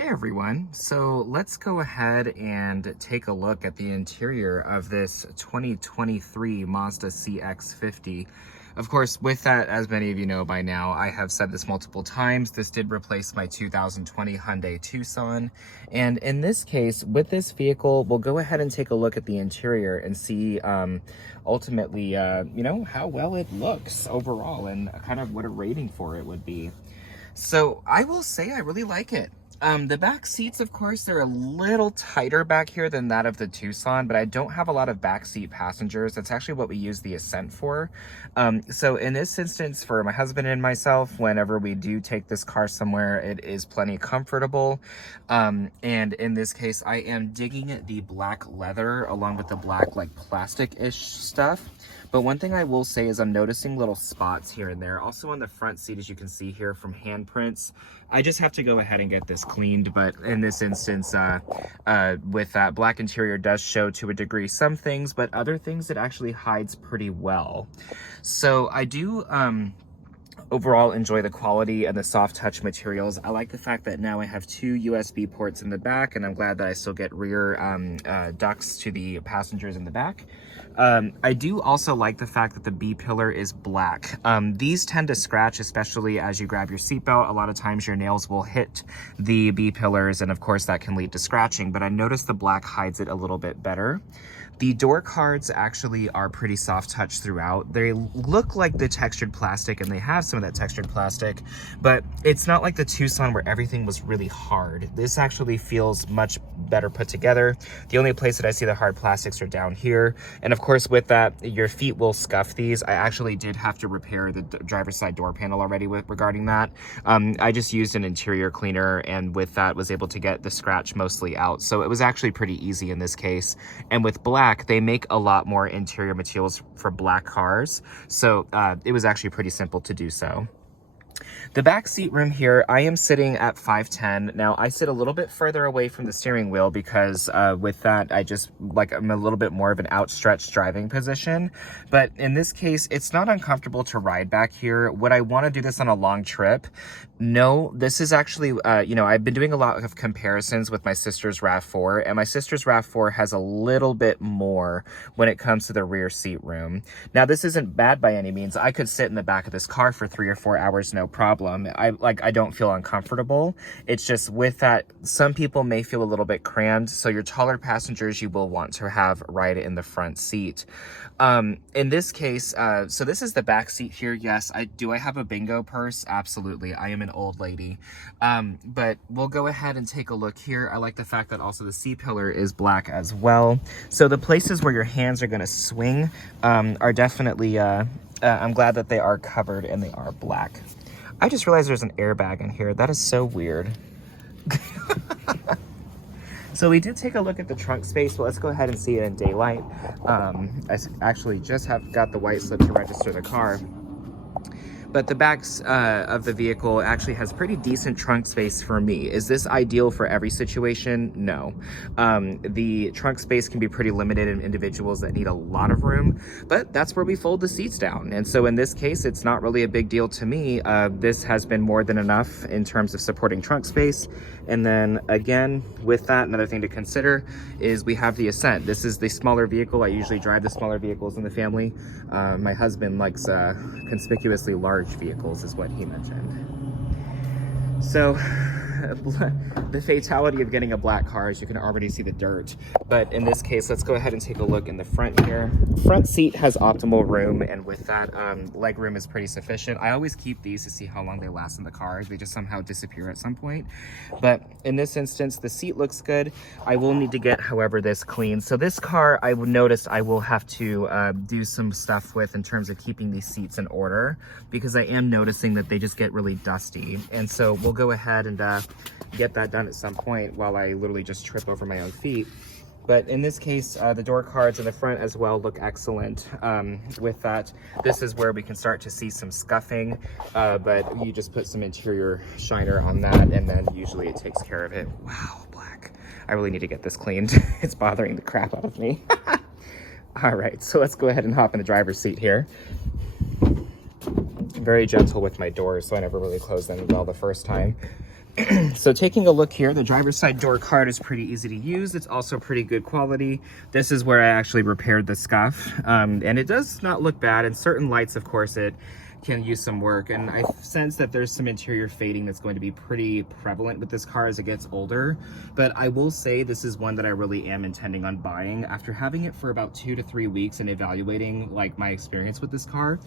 Hey everyone, so let's go ahead and take a look at the interior of this 2023 Mazda CX-50. Of course, with that, as many of you know by now, I have said this multiple times, this did replace my 2020 Hyundai Tucson. And in this case, with this vehicle, we'll go ahead and take a look at the interior and see ultimately, how well it looks overall and kind of what a rating for it would be. So I will say I really like it. The back seats, of course, they're a little tighter back here than that of the Tucson, but I don't have a lot of backseat passengers. That's actually what we use the Ascent for. So in this instance, for my husband and myself, whenever we do take this car somewhere, it is plenty comfortable. And in this case, I am digging the black leather along with the black, like, plastic-ish stuff. But one thing I will say is I'm noticing little spots here and there. Also on the front seat, as you can see here from handprints. I just have to go ahead and get this cleaned, but in this instance, with that black interior does show to a degree some things, but other things it actually hides pretty well. So I do overall enjoy the quality and the soft touch materials. I like the fact that now I have two USB ports in the back, and I'm glad that I still get rear ducts to the passengers in the back. I do also like the fact that the B-pillar is black. These tend to scratch, especially as you grab your seatbelt. A lot of times your nails will hit the B-pillars, and of course that can lead to scratching, but I noticed the black hides it a little bit better. The door cards actually are pretty soft touch throughout. They look like the textured plastic, and they have some of that textured plastic, but it's not like the Tucson where everything was really hard. This actually feels much better put together. The only place that I see the hard plastics are down here. And of course, with that, your feet will scuff these. I actually did have to repair the driver's side door panel already regarding that. I just used an interior cleaner, and with that was able to get the scratch mostly out. So it was actually pretty easy in this case. And with black, they make a lot more interior materials for black cars, so it was actually pretty simple to do so. The back seat room here, I am sitting at 5'10". Now, I sit a little bit further away from the steering wheel because with that, I'm a little bit more of an outstretched driving position. But in this case, it's not uncomfortable to ride back here. Would I want to do this on a long trip? No, this is actually, I've been doing a lot of comparisons with my sister's RAV4, and my sister's RAV4 has a little bit more when it comes to the rear seat room. Now, this isn't bad by any means. I could sit in the back of this car for 3 or 4 hours, no problem. I don't feel uncomfortable. It's just with that, some people may feel a little bit crammed, so your taller passengers you will want to have right in the front seat. In this case, so this is the back seat here. Yes, I have a bingo purse. Absolutely. I am an old lady. But we'll go ahead and take a look here. I like the fact that also the C-pillar is black as well. So the places where your hands are going to swing are definitely, I'm glad that they are covered and they are black. I just realized there's an airbag in here. That is so weird. So we did take a look at the trunk space, but let's go ahead and see it in daylight. I actually just got the white slip to register the car. But the backs of the vehicle actually has pretty decent trunk space for me. Is this ideal for every situation? No. The trunk space can be pretty limited in individuals that need a lot of room, but that's where we fold the seats down. And so in this case, it's not really a big deal to me. This has been more than enough in terms of supporting trunk space. And then again, with that, another thing to consider is we have the Ascent. This is the smaller vehicle. I usually drive the smaller vehicles in the family. My husband likes conspicuously large vehicles is what he mentioned. So the fatality of getting a black car is you can already see the dirt. But in this case, let's go ahead and take a look in the front here. Front seat has optimal room, and with that, leg room is pretty sufficient. I always keep these to see how long they last in the car. They just somehow disappear at some point. But in this instance, the seat looks good. I will need to get, however, this clean. So this car, I noticed I will have to do some stuff with in terms of keeping these seats in order, because I am noticing that they just get really dusty. And so we'll go ahead and get that done at some point while I literally just trip over my own feet. But in this case, the door cards in the front as well look excellent. With that, this is where we can start to see some scuffing, but you just put some interior shiner on that, and then usually it takes care of it. Wow, black. I really need to get this cleaned. It's bothering the crap out of me. All right, so let's go ahead and hop in the driver's seat here. I'm very gentle with my doors, so I never really closed them well the first time. So taking a look here, the driver's side door card is pretty easy to use. It's also pretty good quality. This is where I actually repaired the scuff, and it does not look bad. In certain lights, of course, it can use some work, and I sense that there's some interior fading that's going to be pretty prevalent with this car as it gets older. But I will say this is one that I really am intending on buying. After having it for about 2 to 3 weeks and evaluating like my experience with this car,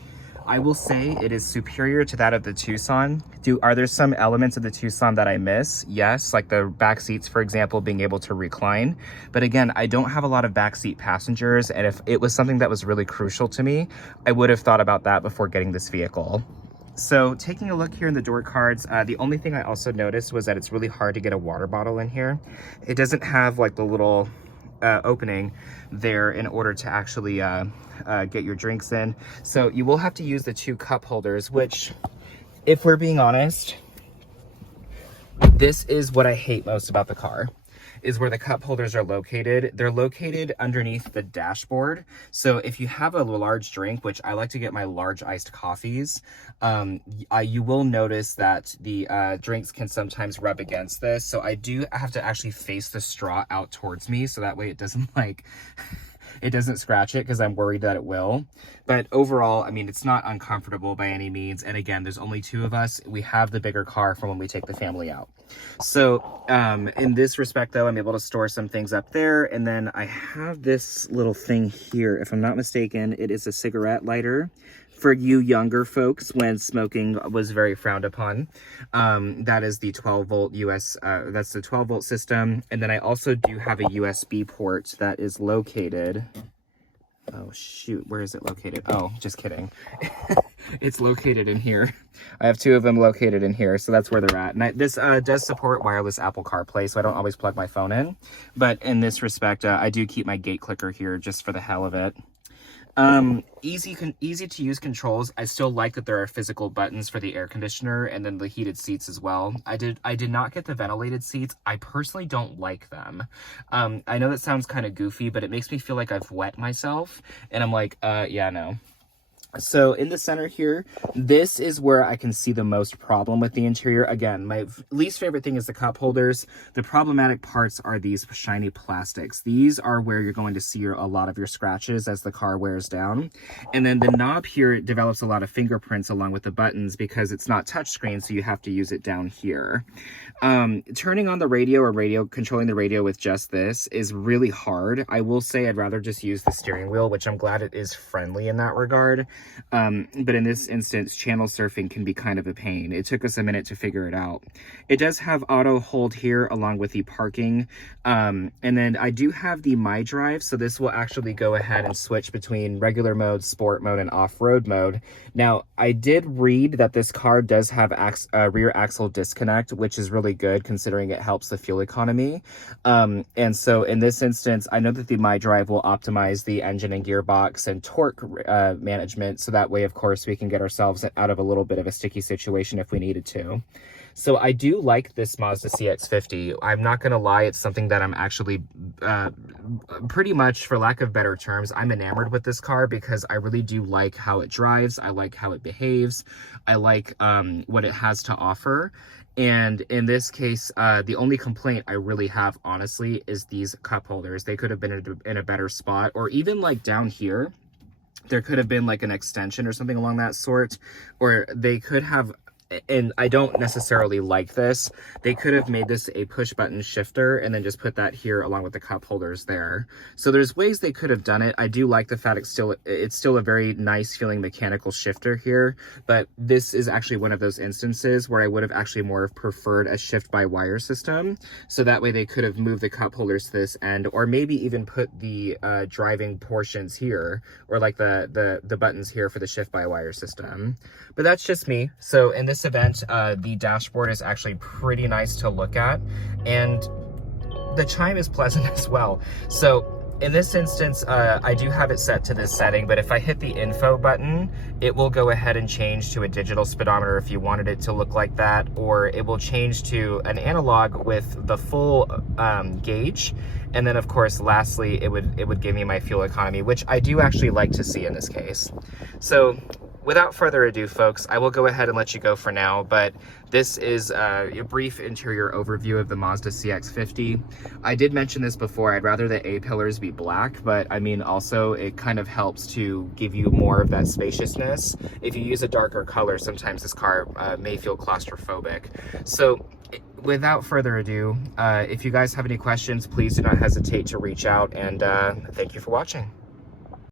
I will say it is superior to that of the Tucson. Are there some elements of the Tucson that I miss? Yes, like the back seats, for example, being able to recline. But again, I don't have a lot of backseat passengers, and if it was something that was really crucial to me, I would have thought about that before getting this vehicle. So taking a look here in the door cards, the only thing I also noticed was that it's really hard to get a water bottle in here. It doesn't have like the little opening there in order to actually get your drinks in. So you will have to use the 2 cup holders, which, if we're being honest, this is what I hate most about the car, is where the cup holders are located. They're located underneath the dashboard. So if you have a large drink, which I like to get my large iced coffees, you will notice that the drinks can sometimes rub against this. So I do have to actually face the straw out towards me, so that way it doesn't like it doesn't scratch it, because I'm worried that it will. But overall, I mean, it's not uncomfortable by any means. And again, there's only 2 of us. We have the bigger car for when we take the family out. So in this respect, though, I'm able to store some things up there. And then I have this little thing here. If I'm not mistaken, it is a cigarette lighter for you younger folks when smoking was very frowned upon. That is the 12 volt US, that's the 12 volt system. And then I also do have a USB port that is located, oh shoot, where is it located? Oh, just kidding. It's located in here. I have 2 of them located in here, so that's where they're at. And this does support wireless Apple CarPlay, so I don't always plug my phone in. But in this respect, I do keep my gate clicker here just for the hell of it. Easy to use controls. I still like that there are physical buttons for the air conditioner and then the heated seats as well. I did not get the ventilated seats. I personally don't like them. I know that sounds kind of goofy, but it makes me feel like I've wet myself, and I'm like, yeah, no. So in the center here, this is where I can see the most problem with the interior. Again, my least favorite thing is the cup holders. The problematic parts are these shiny plastics. These are where you're going to see a lot of your scratches as the car wears down. And then the knob here develops a lot of fingerprints along with the buttons because it's not touchscreen, so you have to use it down here. Turning on the radio or controlling the radio with just this is really hard. I will say I'd rather just use the steering wheel, which I'm glad it is friendly in that regard. But in this instance, channel surfing can be kind of a pain. It took us a minute to figure it out. It does have auto hold here along with the parking. And then I do have the My Drive, so this will actually go ahead and switch between regular mode, sport mode, and off-road mode. Now, I did read that this car does have rear axle disconnect, which is really good considering it helps the fuel economy. And so in this instance, I know that the My Drive will optimize the engine and gearbox and torque management, so that way, of course, we can get ourselves out of a little bit of a sticky situation if we needed to. So I do like this Mazda CX-50. I'm not going to lie, it's something that I'm actually pretty much, for lack of better terms, I'm enamored with this car because I really do like how it drives. I like how it behaves. I like what it has to offer. And in this case, the only complaint I really have, honestly, is these cup holders. They could have been in a better spot, or even like down here, there could have been like an extension or something along that sort, or they could have, and I don't necessarily like this, they could have made this a push button shifter and then just put that here along with the cup holders there. So there's ways they could have done it. I do like the fact it's still a very nice feeling mechanical shifter here, but this is actually one of those instances where I would have actually more preferred a shift by wire system. So that way they could have moved the cup holders to this end, or maybe even put the driving portions here, or like the buttons here for the shift by wire system. But that's just me. So in this event, the dashboard is actually pretty nice to look at, and the chime is pleasant as well. So in this instance, I do have it set to this setting, but if I hit the info button, it will go ahead and change to a digital speedometer if you wanted it to look like that, or it will change to an analog with the full gauge. And then of course, lastly, it would give me my fuel economy, which I do actually like to see in this case. So without further ado, folks, I will go ahead and let you go for now, but this is a brief interior overview of the Mazda CX-50. I did mention this before, I'd rather the A-pillars be black, but I mean, also it kind of helps to give you more of that spaciousness. If you use a darker color, sometimes this car may feel claustrophobic. So without further ado, if you guys have any questions, please do not hesitate to reach out, and thank you for watching.